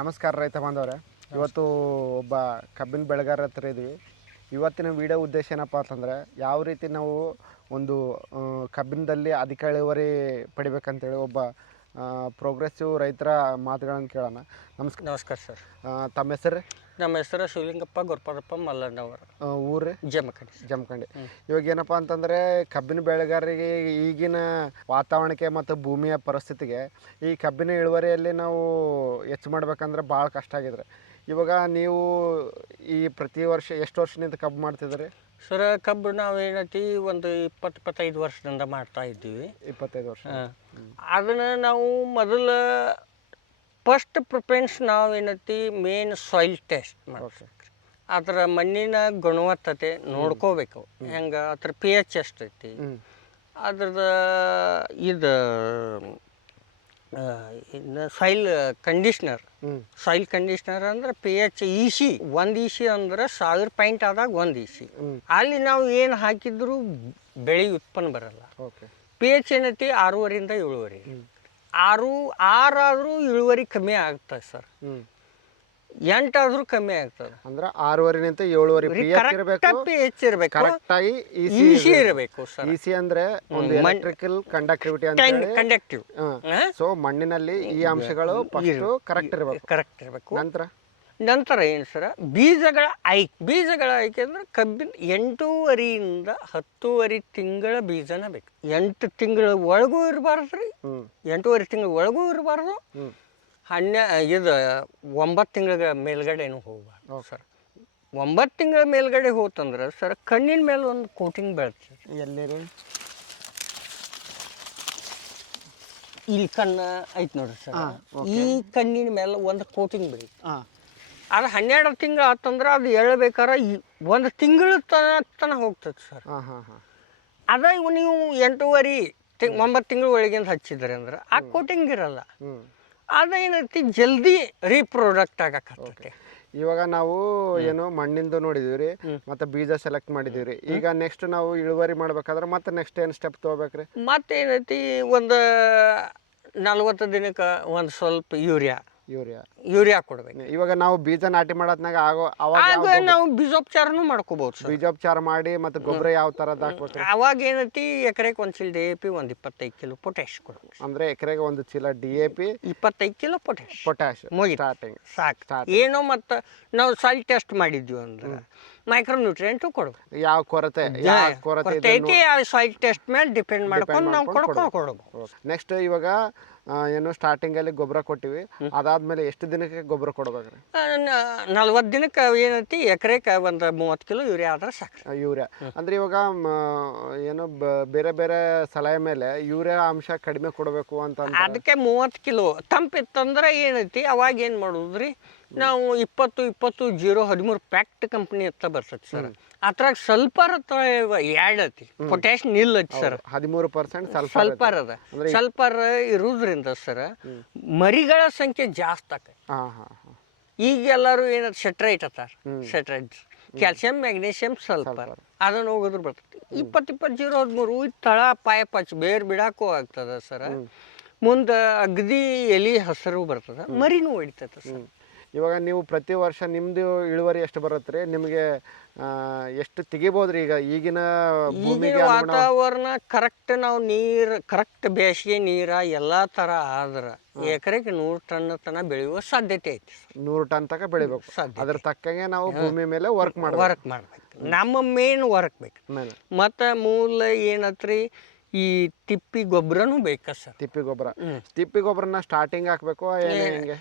ನಮಸ್ಕಾರ ರೈತ ಬಾಂಧವ್ರೆ. ಇವತ್ತು ಒಬ್ಬ ಕಬ್ಬಿನ ಬೆಳೆಗಾರ ಹತ್ರ ಇದ್ವಿ. ಇವತ್ತಿನ ವಿಡಿಯೋ ಉದ್ದೇಶ ಏನಪ್ಪ ಅಂತಂದರೆ ಯಾವ ರೀತಿ ನಾವು ಒಂದು ಕಬ್ಬಿನದಲ್ಲಿ ಅಧಿಕ ಇಳುವರಿ ಪಡಿಬೇಕಂತೇಳಿ ಒಬ್ಬ ಪ್ರೋಗ್ರೆಸಿವ್ ರೈತರ ಮಾತುಗಳನ್ನು ಕೇಳೋಣ. ನಮಸ್ಕಾರ ನಮಸ್ಕಾರ ಸರ್. ತಮ್ಮ ಹೆಸರು ನಮ್ಮ ಹೆಸರು ಶಿವಲಿಂಗಪ್ಪ ಗುರುಪದಪ್ಪ ಮಲ್ಲಣ್ಣವರು. ಊರು ಜಮಖಂಡಿ. ಜಮಖಂಡಿ. ಇವಾಗ ಏನಪ್ಪ ಅಂತಂದರೆ ಕಬ್ಬಿನ ಬೆಳೆಗಾರರಿಗೆ ಈಗಿನ ವಾತಾವರಣಕ್ಕೆ ಮತ್ತು ಭೂಮಿಯ ಪರಿಸ್ಥಿತಿಗೆ ಈ ಕಬ್ಬಿನ ಇಳುವರಿಯಲ್ಲಿ ನಾವು ಹೆಚ್ಚು ಮಾಡ್ಬೇಕಂದ್ರೆ ಭಾಳ ಕಷ್ಟ ಆಗಿದ್ರೆ. ಇವಾಗ ನೀವು ಈ ಪ್ರತಿ ವರ್ಷ ಎಷ್ಟು ವರ್ಷದಿಂದ ಕಬ್ಬು ಮಾಡ್ತಿದ್ರಿ ಸರ್ ಕಬ್ಬು ನಾವು ಏನೈತಿ ಒಂದು ಇಪ್ಪತ್ತು ಇಪ್ಪತ್ತೈದು ವರ್ಷದಿಂದ ಮಾಡ್ತಾ ಇದ್ದೀವಿ. ಇಪ್ಪತ್ತೈದು ವರ್ಷ. ಅದನ್ನು ನಾವು ಮೊದಲ ಫಸ್ಟ್ ಪ್ರಿಫರೆನ್ಸ್ ನಾವು ಏನೈತಿ ಮೇನ್ ಸಾಯಿಲ್ ಟೆಸ್ಟ್ ಮಾಡ್ಬೇಕು ಅದರ ಮಣ್ಣಿನ ಗುಣವತ್ತತೆ ನೋಡ್ಕೋಬೇಕು. ಹೆಂಗೆ? ಅದ್ರ ಪಿ ಎಚ್ ಎಷ್ಟೈತಿ ಅದ್ರದ ಅದ್ರದ್ದು ಇದು ಇನ್ನು ಸಾಯಿಲ್ ಕಂಡೀಷ್ನರ್ ಸಾಯಿಲ್ ಕಂಡೀಷ್ನರ್ ಅಂದ್ರೆ ಪಿ ಎಚ್ ಇ ಸಿ ಒಂದು ಇ ಸಿ ಅಂದ್ರೆ ಸಾವಿರ ಪಾಯಿಂಟ್ ಆದಾಗ ಒಂದು ಇ ಸಿ ಅಲ್ಲಿ ನಾವು ಏನು ಹಾಕಿದ್ರು ಬೆಳೆ ಉತ್ಪನ್ನ ಬರಲ್ಲ. ಓಕೆ. ಪಿ ಎಚ್ ಏನೈತಿ ಆರೂವರೆಯಿಂದ ಏಳುವರೆ. ಆರು ಆರಾದರೂ ಇಳುವರಿ ಕಮ್ಮಿ ಆಗ್ತದೆ ಸರ್. ಹ್ಞೂ ಎಂಟಾದ್ರೂ ಕಮ್ಮಿ ಆಗ್ತದೆ. ಅಂದ್ರೆ ಆರೂವರೆನಿಂತ ಏಳುವರೆ ಪಿ ಎಚ್ ಇರಬೇಕು ಕರೆಕ್ಟ್ ಆಗಿ ಎಚ್ ಇರಬೇಕು. ಸರ್. ಇ ಸಿ ಅಂದರೆ ಒಂದು ಎಲೆಕ್ಟ್ರಿಕಲ್ ಕಂಡಕ್ಟಿವಿಟಿ ಅಂತ ಕಂಡಕ್ಟಿವ್ ಸೊ ಮಣ್ಣಿನಲ್ಲಿ ಈ ಅಂಶಗಳು ಫಸ್ಟ್ ಕರೆಕ್ಟ್ ಇರಬೇಕು. ಕರೆಕ್ಟ್ ಇರಬೇಕು. ನಂತರ? ನಂತರ ಏನು ಸರ? ಬೀಜಗಳ ಆಯ್ಕೆ ಬೀಜಗಳ ಆಯ್ಕೆ ಅಂದರೆ ಕಬ್ಬಿನ ಎಂಟೂವರೆಯಿಂದ ಹತ್ತೂವರೆ ತಿಂಗಳ ಬೀಜನ ಬೇಕು. ಎಂಟು ತಿಂಗಳ ಒಳಗೂ ಇರಬಾರ್ದು ರೀ. ಎಂಟೂವರೆ ತಿಂಗಳ ಒಳಗೂ ಇರಬಾರ್ದು. ಹನ್ನೆ ಇದು ಒಂಬತ್ತು ತಿಂಗಳ ಮೇಲ್ಗಡೆನೂ ಹೋಗ್ಬಾರ್ದು ಸರ್. ಒಂಬತ್ತು ತಿಂಗಳ ಮೇಲ್ಗಡೆ ಹೋತಂದ್ರೆ ಸರ್ ಕಣ್ಣಿನ ಮೇಲೆ ಒಂದು ಕೋಟಿಂಗ್ ಬೆಳ್ತದೆ. ಎಲ್ಲಿ ಇಲ್ಲಿ ಕಣ್ಣು ಐತೆ ನೋಡ್ರಿ ಸರ್. ಈ ಕಣ್ಣಿನ ಮೇಲೆ ಒಂದು ಕೋಟಿಂಗ್ ಬೆಳೀತು ಅದು ಹನ್ನೆರಡು ತಿಂಗಳು ಆತಂದ್ರೆ ಅದು ಎಳ್ಬೇಕಾರ ಈ- ಒಂದು ತಿಂಗಳ ತನ ತನ ಹೋಗ್ತದೆ ಸರ್. ಹಾಂ ಹಾಂ ಹಾಂ. ಅದ ಇವು ನೀವು ಎಂಟೂವರೆ ತಿಂಗ್ ಒಂಬತ್ತು ತಿಂಗಳು ಒಳಗಿಂದ ಹಚ್ಚಿದ್ರಿ ಅಂದ್ರೆ ಆ ಕೋಟಿಂಗ್ ಇರಲ್ಲ. ಅದೇನೈತಿ ಜಲ್ದಿ ರೀಪ್ರೊಡಕ್ಟ್ ಆಗಕ್ಕೆ ಇವಾಗ ನಾವು ಏನು ಮಣ್ಣಿಂದು ನೋಡಿದೀವಿ ರೀ ಮತ್ತೆ ಬೀಜ ಸೆಲೆಕ್ಟ್ ಮಾಡಿದೀವಿ ರೀ. ಈಗ ನೆಕ್ಸ್ಟ್ ನಾವು ಇಳುವರಿ ಮಾಡ್ಬೇಕಾದ್ರೆ ಮತ್ತೆ ನೆಕ್ಸ್ಟ್ ಏನು ಸ್ಟೆಪ್ ತೊಗೋಬೇಕ್ರಿ? ಮತ್ತೇನೈತಿ ಒಂದು ನಲ್ವತ್ತು ದಿನಕ್ಕೆ ಒಂದು ಸ್ವಲ್ಪ ಯೂರಿಯಾ. ಯೂರಿಯಾ. ಯೂರಿಯಾ ಕೊಡ್ಬೇಕು. ಇವಾಗ ನಾವು ಬೀಜ ನಾಟಿ ಮಾಡತ್ನಾಗ ಆಗೋ ಅವಾಗ ಆಗ ನಾವು ಬೀಜೋಪಚಾರನೂ ಮಾಡ್ಕೋಬೋದು ಸರ್. ಬೀಜೋಪಚಾರ ಮಾಡಿ ಮತ್ತೆ ಗೊಬ್ಬರ ಯಾವ ತರದ ಹಾಕ್ಬೇಕು ಅವಾಗ ಏನೈತಿ ಎಕರೆಗೆ ಒಂದು ಚೀಲ ಡಿ ಎ ಪಿ ಒಂದು ಇಪ್ಪತ್ತೈದು ಕಿಲೋ ಪೊಟ್ಯಾಶ್ ಕೊಡ್ಬೇಕು ಅಂದ್ರೆ ಎಕರೆಗೆ ಒಂದು ಚೀಲ ಡಿ ಎ ಪಿ ಇಪ್ಪತ್ತೈದು ಕಿಲೋ ಪೊಟ್ಯಾಶ್ ಪೊಟ್ಯಾಶ್ ಮುಗಿತು. ಸ್ಟಾರ್ಟಿಂಗ್ ಸಾಕು. ಏನೋ ಮತ್ತು ನಾವು ಸಾಯಿಲ್ ಟೆಸ್ಟ್ ಮಾಡಿದ್ವಿ ಅಂದ್ರೆ ಮೈಕ್ರೋ ನ್ಯೂಟ್ರಿಯೆಂಟ್ ಕೊಡ್ಬೇಕು ಯಾವ ಕೊರತೆ ಯಾವ ಕೊರತೆ ಐತಿ ಆ ಸಾಯಿಲ್ ಟೆಸ್ಟ್ ಮೇಲೆ ಡಿಪೆಂಡ್ ಮಾಡ್ಕೊಂಡು ನಾವು ಕೊಡ್ಕೊಂಡು ಕೊಡ್ಬೇಕು. ನೆಕ್ಸ್ಟ್ ಇವಾಗ ಏನು ಸ್ಟಾರ್ಟಿಂಗ್ ಅಲ್ಲಿ ಗೊಬ್ಬರ ಕೊಟ್ಟಿವಿ. ಅದಾದ್ಮೇಲೆ ಎಷ್ಟು ದಿನಕ್ಕೆ ಗೊಬ್ಬರ ಕೊಡ್ಬೇಕ್ರಿ? ನಲ್ವತ್ತು ದಿನಕ್ಕೆ ಏನೈತಿ ಎಕರೆಗೆ ಒಂದು ಮೂವತ್ತು ಕಿಲೋ ಯೂರಿಯಾ ಆದ್ರೆ ಸಾಕು ಯೂರಿಯಾ. ಅಂದ್ರೆ ಇವಾಗ ಏನು ಬೇರೆ ಬೇರೆ ಸಲಹೆ ಮೇಲೆ ಯೂರಿಯಾ ಅಂಶ ಕಡಿಮೆ ಕೊಡಬೇಕು ಅಂತ. ಅದಕ್ಕೆ ಮೂವತ್ತು ಕಿಲೋ ತಂಪಿತ್ತಂದ್ರೆ ಏನೈತಿ ಅವಾಗ ಏನು ಮಾಡೋದ್ರಿ? ನಾವು ಇಪ್ಪತ್ತು ಇಪ್ಪತ್ತು ಜೀರೋ ಹದಿಮೂರು ಪ್ಯಾಕ್ಟ್ ಕಂಪ್ನಿ ಅಂತ ಬರ್ತೈತಿ ಸರ್. ಅದ್ರಾಗ ಸಲ್ಪರ್ ಹತ್ರ ಎರಡು ಐತಿ. ಪೊಟ್ಯಾಶ್ ನಿಲ್ ಐತಿ ಸರ್. ಹದಿಮೂರು ಪರ್ಸೆಂಟ್ ಸಲ್ಪರ್ ಅದ. ಸಲ್ಪರ್ ಇರುವುದ್ರಿಂದ ಸರ್ ಮರಿಗಳ ಸಂಖ್ಯೆ ಜಾಸ್ತಿ ಆಕೈತಿ. ಈಗ ಎಲ್ಲರೂ ಏನದು ಸೆಟ್ರೈಟ್ ಅತ್ತಾರ ಸೆಟ್ರೈಟ್. ಕ್ಯಾಲ್ಸಿಯಂ ಮ್ಯಾಗ್ನೀಷಿಯಂ ಸಲ್ಫರ್ ಅದನ್ನು ಹೋಗೋದ್ರ ಬರ್ತೈತಿ. ಇಪ್ಪತ್ತು ಇಪ್ಪತ್ತು ಜೀರೋ ಹದಿಮೂರು ತಳ ಪಾಯ ಪಚ್ ಬೇರ್ ಬಿಡಾಕು ಆಗ್ತದ ಸರ್. ಮುಂದೆ ಅಗದಿ ಎಲಿ ಹಸರು ಬರ್ತದ. ಮರಿನೂ ಹೊಡಿತೈತೆ ಸರ್. ಇವಾಗ ನೀವು ಪ್ರತಿ ವರ್ಷ ನಿಮ್ಮದು ಇಳುವರಿ ಎಷ್ಟು ಬರುತ್ತೆ ರೀ ನಿಮಗೆ ಎಷ್ಟು ತೆಗಿಬೋದ್ರಿ ಈಗ ಈಗಿನ ಭೂಮಿಗೆ ಈಗಿನ ವಾತಾವರಣ ಕರೆಕ್ಟ್ ನಾವು ನೀರು ಕರೆಕ್ಟ್ ಬೇಸಿಗೆ ನೀರ ಎಲ್ಲ ಥರ ಆದ್ರೆ ಎಕರೆಗೆ ನೂರು ಟನ್ ತನ ಬೆಳೆಯುವ ಸಾಧ್ಯತೆ ಐತಿ. ನೂರು ಟನ್ ತನಕ ಬೆಳಿಬೇಕು. ಅದ್ರ ತಕ್ಕಂಗೆ ನಾವು ಭೂಮಿ ಮೇಲೆ ವರ್ಕ್ ಮಾಡ್ಬೇಕು. ವರ್ಕ್ ಮಾಡ್ಬೇಕು. ನಮ್ಮ ಮೇನ್ ವರ್ಕ್ ಬೇಕು. ಮತ್ತು ಮೂಲ ಏನತ್ರಿ? ಈ ತಿಪ್ಪಿ ಗೊಬ್ಬರನೂ ಬೇಕಾ ಸರ್? ತಿಪ್ಪಿ ಗೊಬ್ಬರ. ತಿಪ್ಪಿ ಗೊಬ್ಬರನ ಸ್ಟಾರ್ಟಿಂಗ್ ಹಾಕ್ಬೇಕು ಹೆಂಗೆ?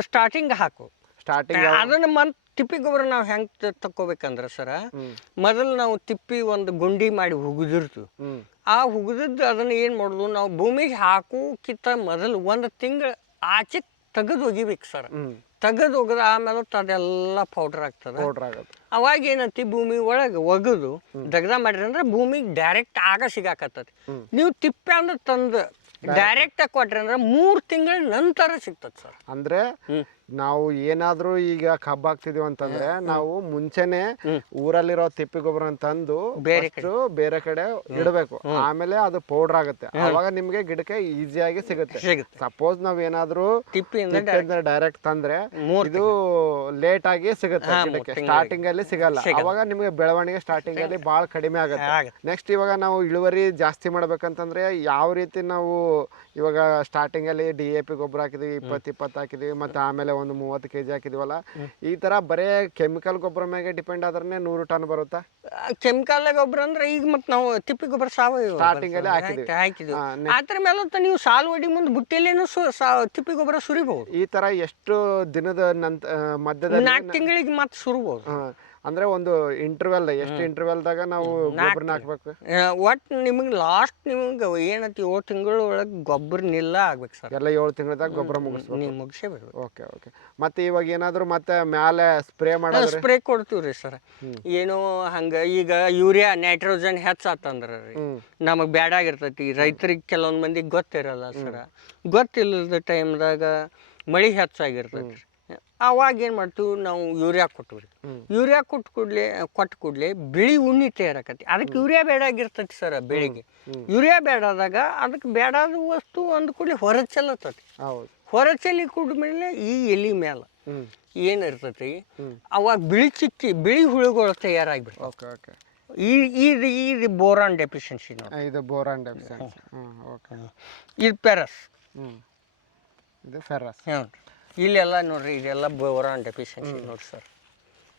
ಸ್ಟಾರ್ಟಿಂಗ್ ಹಾಕು. ಸ್ಟಾರ್ಟಿಂಗ್ ಅದನ್ನ ಮನ್ ತಿಪ್ಪಿ ಗೊಬ್ಬರ ನಾವು ಹೆಂಗೆ ತಕ್ಕೋಬೇಕಂದ್ರೆ ಸರ ಮೊದಲು ನಾವು ತಿಪ್ಪಿ ಒಂದು ಗುಂಡಿ ಮಾಡಿ ಹುಗಿದಿರ್ತೀವಿ ಆ ಹುಗಿದದ್ದು ಅದನ್ನ ಏನು ಮಾಡೋದು ನಾವು ಭೂಮಿಗೆ ಹಾಕೋಕ್ಕಿಂತ ಮೊದಲು ಒಂದು ತಿಂಗಳು ಆಚೆ ತೆಗೆದು ಒಗಿಬೇಕು ಸರ್. ತೆಗೆದು ಒಗದ ಆಮೇಲೆ ಅದೆಲ್ಲ ಪೌಡರ್ ಆಗ್ತದೆ. ಅವಾಗ ಏನಂತಿ ಭೂಮಿ ಒಳಗೆ ಒಗದು ದಗ್ದ ಮಾಡಿರಿ ಅಂದ್ರೆ ಭೂಮಿಗೆ ಡೈರೆಕ್ಟ್ ಆಗ ಸಿಗಾಕತ್ತತಿ ನೀವು ತಿಪ್ಪೆ ಅಂದ್ರೆ ತಂದು ಡೈರೆಕ್ಟ್ ಆಗಿ ಕೊಟ್ರಿ ಅಂದ್ರೆ ಮೂರು ತಿಂಗಳ ನಂತರ ಸಿಗ್ತದೆ ಸರ್ ಅಂದ್ರೆ. ನಾವು ಏನಾದ್ರೂ ಈಗ ಕಬ್ಬು ಹಾಕ್ತಿದೀವಿ ಅಂತಂದ್ರೆ ನಾವು ಮುಂಚೆನೆ ಊರಲ್ಲಿರೋ ತಿಪ್ಪಿ ಗೊಬ್ಬರ ತಂದು ಬೇರೆ ಬೇರೆ ಕಡೆ ಇಡಬೇಕು. ಆಮೇಲೆ ಅದು ಪೌಡರ್ ಆಗುತ್ತೆ. ಅವಾಗ ನಿಮ್ಗೆ ಗಿಡಕ್ಕೆ ಈಸಿಯಾಗಿ ಸಿಗುತ್ತೆ. ಸಿಗುತ್ತೆ. ಸಪೋಸ್ ನಾವ್ ಏನಾದ್ರೂ ಡೈರೆಕ್ಟ್ ತಂದ್ರೆ ಇದು ಲೇಟ್ ಆಗಿ ಸಿಗುತ್ತೆ ಗಿಡಕ್ಕೆ. ಸ್ಟಾರ್ಟಿಂಗ್ ಅಲ್ಲಿ ಸಿಗಲ್ಲ. ಅವಾಗ ನಿಮ್ಗೆ ಬೆಳವಣಿಗೆ ಸ್ಟಾರ್ಟಿಂಗ್ ಅಲ್ಲಿ ಬಹಳ ಕಡಿಮೆ ಆಗುತ್ತೆ. ನೆಕ್ಸ್ಟ್ ಇವಾಗ ನಾವು ಇಳುವರಿ ಜಾಸ್ತಿ ಮಾಡ್ಬೇಕಂತಂದ್ರೆ ಯಾವ ರೀತಿ ನಾವು ಇವಾಗ ಸ್ಟಾರ್ಟಿಂಗ್ ಅಲ್ಲಿ ಡಿ ಎ ಪಿ ಗೊಬ್ಬರ ಹಾಕಿದೀವಿ ಇಪ್ಪತ್ತು ಇಪ್ಪತ್ತು ಹಾಕಿದೀವಿ ಮತ್ತೆ ಆಮೇಲೆ ಒಂದು ಮೂವತ್ತು ಕೆಜಿ ಹಾಕಿದ್ವಲ್ಲ? ಈ ತರ ಬರೇ ಕೆಮಿಕಲ್ ಗೊಬ್ಬರ ಮ್ಯಾಗೆ ಡಿಪೆಂಡ್ ಆದ್ರೆ ನೂರು ಟನ್ ಬರುತ್ತಾ? ಕೆಮಿಕಲ್ ಗೊಬ್ಬರ ಅಂದ್ರೆ ಈಗ ಮತ್ತೆ ನಾವು ತಿಪ್ಪಿ ಗೊಬ್ಬರ ಸಾವಯವ ಸ್ಟಾರ್ಟಿಂಗ್ ಅಲ್ಲಿ ಹಾಕಿದ್ವಿ. ಅದ್ರ ನೀವು ಸಾಲು ಒಡಿ ಮುಂದೆ ಸಾ- ತಿಪ್ಪಿ ಗೊಬ್ಬರ ಸುರಿಬಹುದು. ಈ ತರ ಎಷ್ಟು ದಿನದ ನಂತರ ಮಧ್ಯದ ನಾಲ್ಕು ತಿಂಗಳಿಗೆ ಮತ್ತೆ ಸುರಿಬಹುದು. ಅಂದ್ರೆ ಒಂದು ಇಂಟರ್ವೆಲ್ ಎಷ್ಟು ಇಂಟರ್ವೆಲ್ದಾಗ ನಾವು ಗೊಬ್ಬರನ ಹಾಕ್ಬೇಕು? ಒಟ್ಟು ನಿಮಗೆ ಲಾಸ್ಟ್ ನಿಮ್ಗೆ ಏನತಿ ಏಳು ತಿಂಗಳ ಒಳಗೆ ಗೊಬ್ಬರ ನಿಲ್ಲ ಆಗ್ಬೇಕು ಸರ್. ಎಲ್ಲ ಏಳು ತಿಂಗಳದಾಗ ಗೊಬ್ಬರ ಮುಗಿಸ್ಬೇಕು. ನೀವು ಮುಗಿಸೇ ಬಿಡ್ಬೇಕು ಓಕೆ ಓಕೆ. ಮತ್ತೆ ಇವಾಗ ಏನಾದ್ರು ಮತ್ತೆ ಮ್ಯಾಲೆ ಸ್ಪ್ರೇ ಮಾಡೋದ್ರೆ? ಸ್ಪ್ರೇ ಕೊಡ್ತೀವಿ ರೀ ಸರ್ ಏನೋ ಹಂಗೆ ಈಗ ಯೂರಿಯಾ ನೈಟ್ರೋಜನ್ ಹೆಚ್ಚಾತಂದ್ರೆ ರೀ ನಮಗೆ ಬ್ಯಾಡಾಗಿರ್ತೈತಿ ರೈತರಿಗೆ ಕೆಲವೊಂದು ಮಂದಿಗೆ ಗೊತ್ತಿರಲ್ಲ ಸರ. ಗೊತ್ತಿಲ್ಲದ ಟೈಮ್ದಾಗ ಮಳೆ ಹೆಚ್ಚಾಗಿರ್ತೈತಿ ಅವಾಗ ಏನು ಮಾಡ್ತೀವಿ ನಾವು ಯೂರಿಯಾ ಹ್ಮ್. ಯೂರಿಯಾ ಕೊಟ್ಟು ಕೂಡಲೇ ಕೊಟ್ಟು ಕೂಡಲೇ ಬಿಳಿ ಉಣ್ಣಿ ತಯಾರಾಕತಿ ಅದಕ್ಕೆ ಯೂರಿಯಾ ಬೇಡಾಗಿರ್ತೈತಿ ಸರ್ ಬೆಳಿಗ್ಗೆ. ಯೂರಿಯಾ ಬೇಡಾದಾಗ ಅದಕ್ಕೆ ಬೇಡಾದ ವಸ್ತು ಅಂದ ಕೂಡಲೇ ಹೊರ ಚೆಲ್ಲತತಿ ಹೌದು. ಹೊರ ಚೆಲ್ಲಿ ಕುಡ್ಮೇಲೆ ಈ ಎಲಿ ಮೇಲೆ ಏನು ಏನಿರ್ತೈತಿ ಅವಾಗ ಬಿಳಿ ಚಿಕ್ಕಿ ಬಿಳಿ ಹುಳುಗಳು ತಯಾರಾಗ್ಬಿಡ್ತಾವೆ ಓಕೆ ಓಕೆ. ಈ ಇದು ಇದು ಬೋರಾನ್ ಡೆಫಿಷಿಯನ್ಸಿ ಇದು ಬೋರಾನ್ ಡೆಫಿಷಿಯನ್ಸಿ. ಓಕೆ. ಇದು ಪೆರಸ್ ಇದು ಫೆರಸ್. ಹ್ಞೂ ಇಲ್ಲೆಲ್ಲ ನೋಡ್ರಿ ಇದೆಲ್ಲ ಬೋರಾನ್ ಡೆಫಿಷಿಯನ್ಸಿ ನೋಡಿ ಸರ್.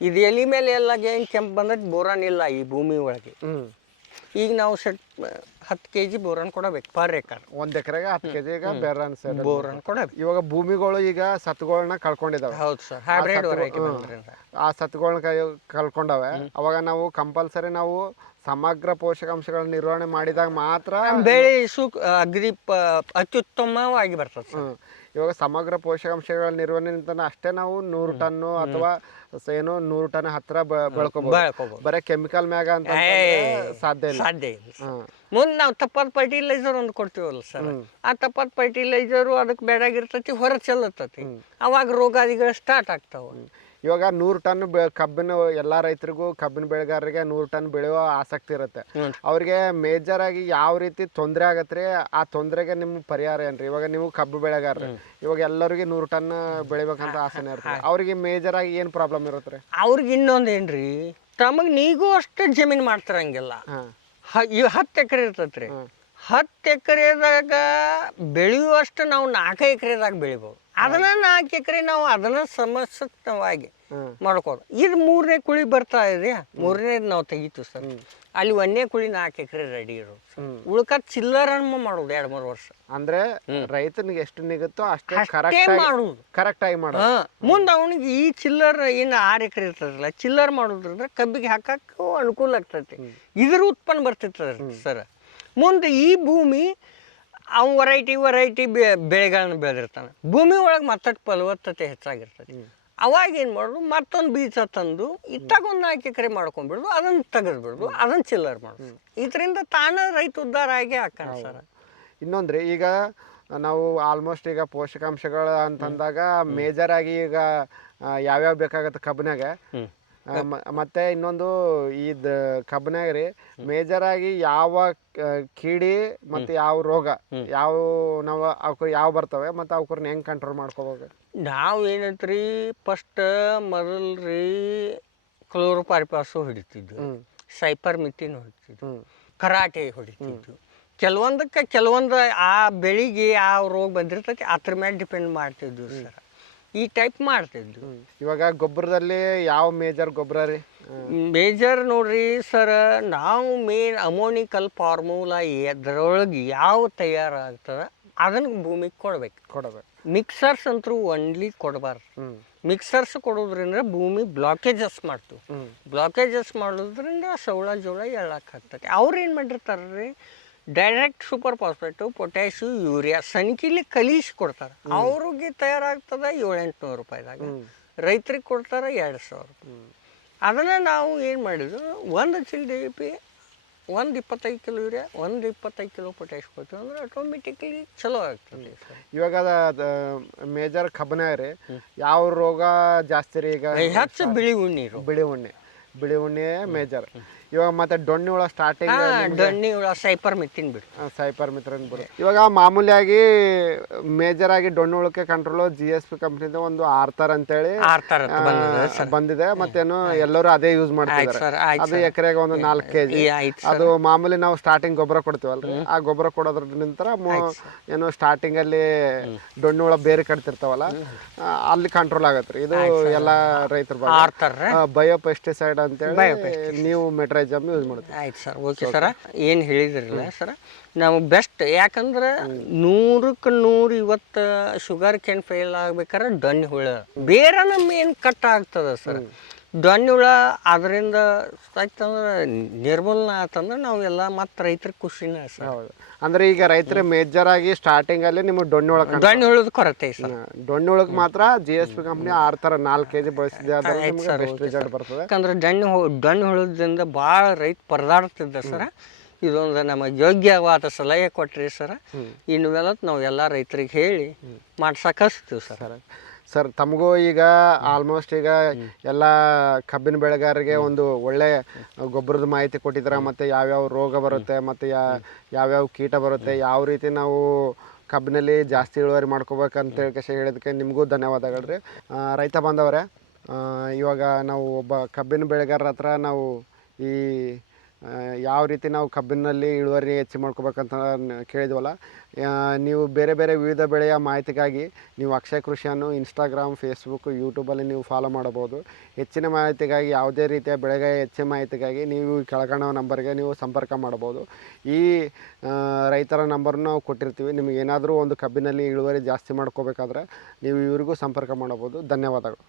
ಇದು ಎಲೆ ಮೇಲೆ ಎಲ್ಲ ಏನು ಕೆಂಪು ಬಂದೈತೆ ಬೋರಾನ್ ಇಲ್ಲ ಈ ಭೂಮಿ ಒಳಗೆ. ಈಗ ನಾವು ಸೆಟ್ ಹತ್ತು ಕೆ ಜಿ ಬೋರಾನ್ ಕೊಡಬೇಕು ಪರ್ ಎಕರ್. ಒಂದ್ ಎಕರೆಗೆ ಹತ್ತು ಕೆಜಿ ಜಿಗೆ ಬೇರನ್ ಸರ್ ಬೋರಾನ್ ಕೊಡಬೇಕು. ಇವಾಗ ಭೂಮಿಗಳು ಈಗ ಸತ್ಗಳನ್ನ ಕಳ್ಕೊಂಡಿದಾವೆ. ಹೌದು ಸರ್ ಹೈಬ್ರಿಡ್ ವೆರೈಟಿ ಆ ಸತ್ಗಳನ್ನ ಕೈ ಕಳ್ಕೊಂಡವೆ. ಅವಾಗ ನಾವು ಕಂಪಲ್ಸರಿ ನಾವು ಸಮಗ್ರ ಪೋಷಕಾಂಶಗಳ ನಿರ್ವಹಣೆ ಮಾಡಿದಾಗ ಮಾತ್ರ ಬೆಳೆ ಸುಕ್ ಅಗ್ರಿ ಅತ್ಯುತ್ತಮವಾಗಿ ಬರ್ತದೆ. ಇವಾಗ ಸಮಗ್ರ ಪೋಷಕಾಂಶಗಳ ನಿರ್ವಹಣೆ ಅಷ್ಟೇ ನಾವು ನೂರು ಟನ್ನು ಅಥವಾ ಏನು ನೂರು ಟನ್ ಹತ್ರ ಬೆಳ್ಕೋಬಹುದು ಬರೀ ಕೆಮಿಕಲ್ ಮ್ಯಾಗ ಅಂತ ಸಾಧ್ಯ ಇಲ್ಲ. ಸಾಧ್ಯ ಇಲ್ಲ. ಮುಂದೆ ನಾವು ತಪ್ಪಾದ ಫರ್ಟಿಲೈಸರ್ ಒಂದು ಕೊಡ್ತೀವಲ್ಲ ಸರ್. ಆ ತಪ್ಪಾದ ಫರ್ಟಿಲೈಸರು ಅದಕ್ಕೆ ಬೇಡಾಗಿರ್ತತಿ ಹೊರ ಚೆಲ್ಲತೈತಿ ಅವಾಗ ರೋಗಾದಿಗಳು ಸ್ಟಾರ್ಟ್ ಆಗ್ತಾವ. ಇವಾಗ ನೂರು ಟನ್ ಕಬ್ಬಿನ ಎಲ್ಲಾ ರೈತರಿಗೂ ಕಬ್ಬಿನ ಬೆಳೆಗಾರರಿಗೆ ನೂರು ಟನ್ ಬೆಳೆಯೋ ಆಸಕ್ತಿ ಇರುತ್ತೆ. ಅವ್ರಿಗೆ ಮೇಜರ್ ಆಗಿ ಯಾವ ರೀತಿ ತೊಂದರೆ ಆಗತ್ರಿ ಆ ತೊಂದರೆಗೆ ನಿಮ್ ಪರಿಹಾರ ಏನ್ರಿ? ಇವಾಗ ನೀವು ಕಬ್ಬು ಬೆಳೆಗಾರರು ಇವಾಗ ಎಲ್ಲರಿಗೂ ನೂರು ಟನ್ ಬೆಳಿಬೇಕಂತ ಆಸೆನೇ ಇರುತ್ತೆ. ಅವ್ರಿಗೆ ಮೇಜರ್ ಆಗಿ ಏನ್ ಪ್ರಾಬ್ಲಮ್ ಇರುತ್ತೆ ಅವ್ರಿಗೆ ಇನ್ನೊಂದು ಏನ್ರಿ ತಮಗೆ ನೀಗೂ ಅಷ್ಟೇ ಜಮೀನು ಮಾಡ್ತಿರಂಗಿಲ್ಲ. ಇವ್ ಹತ್ತು ಎಕರೆ ಇರ್ತೈತ್ರಿ. ಹತ್ತು ಎಕರೆದಾಗ ಬೆಳೆಯುವಷ್ಟು ನಾವು ನಾಲ್ಕು ಎಕರೆದಾಗ ಬೆಳಿಬೋದು. ಅದನ್ನ ನಾಲ್ಕು ಎಕರೆ ನಾವು ಅದನ್ನ ಸಮಸ್ಯವಾಗಿ ಹ್ಮ್. ಮಾಡ್ಕೋದು ಇದು ಮೂರನೇ ಕುಳಿ ಬರ್ತಾ ಇದೆ. ಮೂರನೇ ನಾವು ತೆಗಿತೀವಿ ಸರ್. ಅಲ್ಲಿ ಒಂದನೇ ಕುಳಿ ನಾಲ್ಕು ಎಕರೆ ರೆಡಿ ಇರೋದು. ಉಳ್ಕ ಮಾಡುದು ಮಾಡೋದು ಎರಡು ಮೂರು ವರ್ಷ. ಅಂದ್ರೆ ರೈತನಿಗೆ ಎಷ್ಟು ನಿಗುತ್ತೋ ಅಷ್ಟೇ ಅಷ್ಟೇ ಕರೆಕ್ಟ್ ಆಗಿ ಮಾಡುದು. ಕರೆಕ್ಟ್ ಆಗಿ ಮಾಡೋದು. ಮುಂದೆ ಅವನಿಗೆ ಈ ಚಿಲ್ಲರ್ ಏನು ಆರ್ ಎಕರೆ ಇರ್ತದಲ್ಲ ಚಿಲ್ಲರ್ ಮಾಡುದ್ರಿಂದ ಕಬ್ಬಿಗೆ ಹಾಕಕ್ಕೂ ಅನುಕೂಲ ಆಗ್ತೈತಿ. ಇದ್ರ ಉತ್ಪನ್ನ ಬರ್ತಿರ್ತದ ಸರ್. ಮುಂದೆ ಈ ಭೂಮಿ ಅವ್ ವೆರೈಟಿ ಬೆ ಬೆಳೆಗಳನ್ನ ಬೆಳೆದಿರ್ತಾನೆ. ಭೂಮಿ ಒಳಗೆ ಮತ್ತಷ್ಟು ಫಲವತ್ತತೆ ಹೆಚ್ಚಾಗಿರ್ತದೆ. ಅವಾಗ ಏನು ಮಾಡೋದು? ಮತ್ತೊಂದು ಬೀಜ ತಂದು ಇತ್ತಾಗೊಂದು ಕರೆ ಎಕರೆ ಮಾಡ್ಕೊಂಡ್ಬಿಡೋದು ಅದನ್ನು ತೆಗೆದ್ಬಿಡ್ದು ಅದನ್ನು ಚಿಲ್ಲರ್ ಮಾಡೋದು. ಇದರಿಂದ ತಾನ ರೈತ ಉದ್ಧಾರ ಆಗಿ ಹಾಕೋಣ ಸರ್. ಇನ್ನೊಂದ್ರೆ ಈಗ ನಾವು ಆಲ್ಮೋಸ್ಟ್ ಈಗ ಪೋಷಕಾಂಶಗಳು ಅಂತಂದಾಗ ಮೇಜರ್ ಆಗಿ ಈಗ ಯಾವ್ಯಾವ ಬೇಕಾಗತ್ತೆ ಕಬ್ಬಿನಾಗ? ಮತ್ತೆ ಇನ್ನೊಂದು ಇದ್ ಕಬ್ಬನಾಗ ರೀ ಮೇಜರ್ ಆಗಿ ಯಾವ ಕೀಡಿ ಮತ್ತೆ ಯಾವ ರೋಗ ಯಾವ ನಾವು ಅವಕ್ಕೆ ಯಾವ ಬರ್ತವೆ ಮತ್ತೆ ಅವಕ್ರನ್ನ ಹೆಂಗ್ ಕಂಟ್ರೋಲ್ ಮಾಡ್ಕೋಬೇಕು ನಾವು ಏನಂತ್ರಿ ಫಸ್ಟ್ ಮೊದಲು ರೀ ಕ್ಲೋರೋಪಾರಿಪಾಸು ಹೊಡಿತಿದ್ವು ಸೈಪರ್ ಮಿತಿನ ಹೊಡಿತಿದ್ವು ಕರಾಟೆ ಹೊಡಿತಿದ್ವು ಕೆಲವೊಂದಕ್ಕೆ ಕೆಲವೊಂದು ಆ ಬೆಳಿಗ್ಗೆ ಆ ರೋಗ ಬಂದಿರ್ತೈತಿ ಅದ್ರ ಮೇಲೆ ಡಿಪೆಂಡ್ ಮಾಡ್ತಿದ್ವಿ ಸರ್. ಈ ಟೈಪ್ ಮಾಡ್ತಿದ್ರು ಇವಾಗ ಗೊಬ್ಬರದಲ್ಲಿ ಯಾವ ಮೇಜರ್ ಗೊಬ್ಬರ ರೀ. ಮೇಜರ್ ನೋಡ್ರಿ ಸರ್ ನಾವು ಮೇನ್ ಅಮೋನಿಕಲ್ ಫಾರ್ಮುಲಾ ಎದ್ರೊಳಗೆ ಯಾವ ತಯಾರಾಗ್ತದ ಅದನ್ನ ಭೂಮಿಗೆ ಕೊಡ್ಬೇಕು. ಕೊಡಬೇಕು. ಮಿಕ್ಸರ್ಸ್ ಅಂತೂ ಒನ್ಲಿ ಕೊಡಬಾರ್ದು. ಮಿಕ್ಸರ್ಸ್ ಕೊಡೋದ್ರಿಂದ ಭೂಮಿ ಬ್ಲಾಕೇಜಸ್ ಮಾಡ್ತು ಬ್ಲಾಕೇಜಸ್ ಮಾಡೋದ್ರಿಂದ ಸೌಳ ಜೋಳ ಎಳ್ಳಕ್ಕೆ ಆಗ್ತದೆ ಅವ್ರು ಏನು ಮಾಡಿರ್ತಾರೆ ರೀ direct super phosphate potash urea ಸನಿಕಿಲಿ ಕಲಿಸಿ ಕೊಡ್ತಾರೆ. ಅವ್ರಿಗೆ ತಯಾರಾಗ್ತದೆ ಏಳೆಂಟುನೂರು ರೂಪಾಯಿದಾಗ. ರೈತರಿಗೆ ಕೊಡ್ತಾರೆ ಎರಡು ಸಾವಿರ. ಅದನ್ನು ನಾವು ಏನು ಮಾಡಿದ್ರು ಒಂದು ಚಿಲ್ ಡಿ ಪಿ ಒಂದು ಇಪ್ಪತ್ತೈದು ಕಿಲೋ ಯೂರಿಯಾ ಒಂದು ಇಪ್ಪತ್ತೈದು ಕಿಲೋ ಪೊಟ್ಯಾಶ್ ಕೊಡ್ತೀವಿ ಅಂದ್ರೆ ಆಟೋಮೆಟಿಕ್ಲಿ ಚಲೋ ಆಗ್ತದೆ ಇವಾಗ ಇವಾಗ ಮೇಜರ್ ಕಬ್ಬನ ರೀ. ಯಾವ ರೋಗ ಜಾಸ್ತಿ ರೀ ಈಗ? ಹೆಚ್ಚು ಬಿಳಿ ಉಣ್ಣೆ ಬಿಳಿ ಉಣ್ಣೆ. ಬಿಳಿ ಉಣ್ಣೆ ಮೇಜರ್. ಇವಾಗ ಮತ್ತೆ ಡೊಣ್ಣಿ ಹುಳ ಸ್ಟಾರ್ಟಿಂಗ್ ದಣ್ಣಿ ಹುಳ ಸೈಪರ್ ಮೆತ್ತಿನ ಬಿಡು. ಸೈಪರ್ ಮಿತ್ರನ್ ಬರುತ್ತೆ ಇವಾಗ ಮಾಮೂಲಿಯಾಗಿ ಮೇಜರ್ ಆಗಿ ಡೊಣ್ಣುಳಕ್ಕೆ ಹುಳಕ್ಕೆ ಕಂಟ್ರೋಲ್ ಜಿ ಎಸ್ ಪಿ ಕಂಪ್ನಿದ ಒಂದು ಆರ್ತಾರ್ ಅಂತೇಳಿ ಆರ್ತಾರ ಆ, ಬಂದಿದೆ ಮತ್ತೇನು ಎಲ್ಲರೂ ಅದೇ ಯೂಸ್ ಮಾಡ್ತಿದ್ದಾರೆ. ಸರ್ ಆಯ್ತು ಅದು ಎಕರೆಗೆ ಒಂದು ನಾಲ್ಕು ಕೆಜಿ. ಆಯ್ತು ಅದು ಮಾಮೂಲಿ ನಾವು ಸ್ಟಾರ್ಟಿಂಗ್ ಗೊಬ್ಬರ ಕೊಡ್ತೀವಲ್ರಿ. ಆ ಗೊಬ್ಬರ ಕೊಡೋದ್ರ ನಂತರ ಮು- ಏನು ಸ್ಟಾರ್ಟಿಂಗ್ ಅಲ್ಲಿ ಡೊಣ್ಣು ಹುಳ ಬೇರೆ ಕಟ್ತಿರ್ತಾವಲ್ಲ ಆ, ಅಲ್ಲಿ ಕಂಟ್ರೋಲ್ ಆಗತ್ರಿ ಇದು ಎಲ್ಲಾ ರೈತರ ಆರ್ತಾರ ಬಯೋ ಪೆಸ್ಟಿಸೈಡ್ ಅಂತೇಳಿ ನೀವು ಮೆಟ್ರೈಜಮ್ ಯೂಸ್ ಮಾಡ್ತೀವಿ ಆಯ್ತು ಸರ್. Okay sir. ಏನು ಹೇಳಿದ್ರಲ್ಲ ಸರ ನಾವು ಬೆಸ್ಟ್ ಯಾಕಂದ್ರೆ ನೂರಕ್ಕೆ ನೂರು ಇವತ್ತು ಶುಗರ್ ಕ್ಯಾನ್ ಫೇಲ್ ಆಗ್ಬೇಕಾದ್ರೆ ಡನ್ ಹುಳ. ಬೇರೆ ನಮ್ಮ ಏನು ಕಟ್ ಆಗ್ತದೆ ಸರ್? ಡೊಣ್ಣೆ ಹುಳ ಅದರಿಂದ ಆಯ್ತಂದ್ರೆ ನಿರ್ಮೂಲನ ಆತಂದ್ರೆ ನಾವೆಲ್ಲ ಮತ್ತೆ ರೈತರ ಖುಷಿನ ಸರ್. ಹೌದು. ಅಂದ್ರೆ ಈಗ ರೈತರ ಮೇಜರ್ ಆಗಿ ಸ್ಟಾರ್ಟಿಂಗ್ ಅಲ್ಲಿ ನಿಮ್ಗೆ ದೊಣ್ಣೆ ಹುಳದ ಕೊರತೆ ಸರ್. ದೊಣ್ಣೆ ಹುಳಕ್ ಮಾತ್ರ ಜಿ ಎಸ್ ಪಿ ಕಂಪ್ನಿ ಆರ್ ತರ ನಾಲ್ಕು ಕೆಜಿ ಬಳಸಿದೆ ಬೆಸ್ಟ್ ರಿಸಲ್ಟ್ ಬರ್ತದೆ? ಯಾಕಂದ್ರೆ ಡಣ್ಣು ಹು ಡಣ್ಣೆ ಹುಳದಿಂದ ಭಾಳ ರೈತ ಪರದಾಡ್ತಿದ್ದ ಸರ. ಇದೊಂದು ನಮಗೆ ಯೋಗ್ಯವಾದ ಸಲಹೆ ಕೊಟ್ರಿ ಸರ. ಇನ್ನು ಮೇಲೆ ನಾವು ಎಲ್ಲ ರೈತರಿಗೆ ಹೇಳಿ ಮಾಡ್ಸಕ್ಕೆ ಹಚ್ತೀವಿ ಸರ್. ಸರ್, ತಮಗೂ ಈಗ ಆಲ್ಮೋಸ್ಟ್ ಈಗ ಎಲ್ಲ ಕಬ್ಬಿನ ಬೆಳೆಗಾರರಿಗೆ ಒಂದು ಒಳ್ಳೆ ಗೊಬ್ಬರದ ಮಾಹಿತಿ ಕೊಟ್ಟಿದ್ದೀರಾ? ಮತ್ತು ಯಾವ್ಯಾವ ರೋಗ ಬರುತ್ತೆ, ಮತ್ತು ಯಾವ್ಯಾವ ಕೀಟ ಬರುತ್ತೆ, ಯಾವ ರೀತಿ ನಾವು ಕಬ್ಬಿನಲ್ಲಿ ಜಾಸ್ತಿ ಇಳುವರಿ ಮಾಡ್ಕೋಬೇಕಂತ ಹೇಳಿ ಹೇಳಿದಕ್ಕೆ ನಿಮಗೂ ಧನ್ಯವಾದಗಳು ರೀ ರೈತ ಬಾಂಧವರೇ ಇವಾಗ ನಾವು ಒಬ್ಬ ಕಬ್ಬಿನ ಬೆಳೆಗಾರರ ಹತ್ರ ನಾವು ಈ ಯಾವ ರೀತಿ ನಾವು ಕಬ್ಬಿನಲ್ಲಿ ಇಳುವರಿ ಹೆಚ್ಚು ಮಾಡ್ಕೋಬೇಕಂತ ಕೇಳಿದ್ವಲ್ಲ ನೀವು ಬೇರೆ ಬೇರೆ ವಿವಿಧ ಬೆಳೆಯ ಮಾಹಿತಿಗಾಗಿ ನೀವು ಅಕ್ಷಯ ಕೃಷಿಯನ್ನು ಇನ್ಸ್ಟಾಗ್ರಾಮ್ ಫೇಸ್ಬುಕ್ ಯೂಟ್ಯೂಬಲ್ಲಿ ನೀವು ಫಾಲೋ ಮಾಡಬಹುದು. ಹೆಚ್ಚಿನ ಮಾಹಿತಿಗಾಗಿ, ಯಾವುದೇ ರೀತಿಯ ಬೆಳೆಗೆ ಹೆಚ್ಚಿನ ಮಾಹಿತಿಗಾಗಿ ನೀವು ಕೆಳಗಣ ನಂಬರ್ಗೆ ನೀವು ಸಂಪರ್ಕ ಮಾಡಬಹುದು. ಈ ರೈತರ ನಂಬರ್ನ ನಾವು ಕೊಟ್ಟಿರ್ತೀವಿ. ನಿಮಗೆ ಏನಾದರೂ ಒಂದು ಕಬ್ಬಿನಲ್ಲಿ ಇಳುವರಿ ಜಾಸ್ತಿ ಮಾಡ್ಕೋಬೇಕಾದ್ರೆ ನೀವು ಇವರಿಗೂ ಸಂಪರ್ಕ ಮಾಡಬಹುದು. ಧನ್ಯವಾದಗಳು.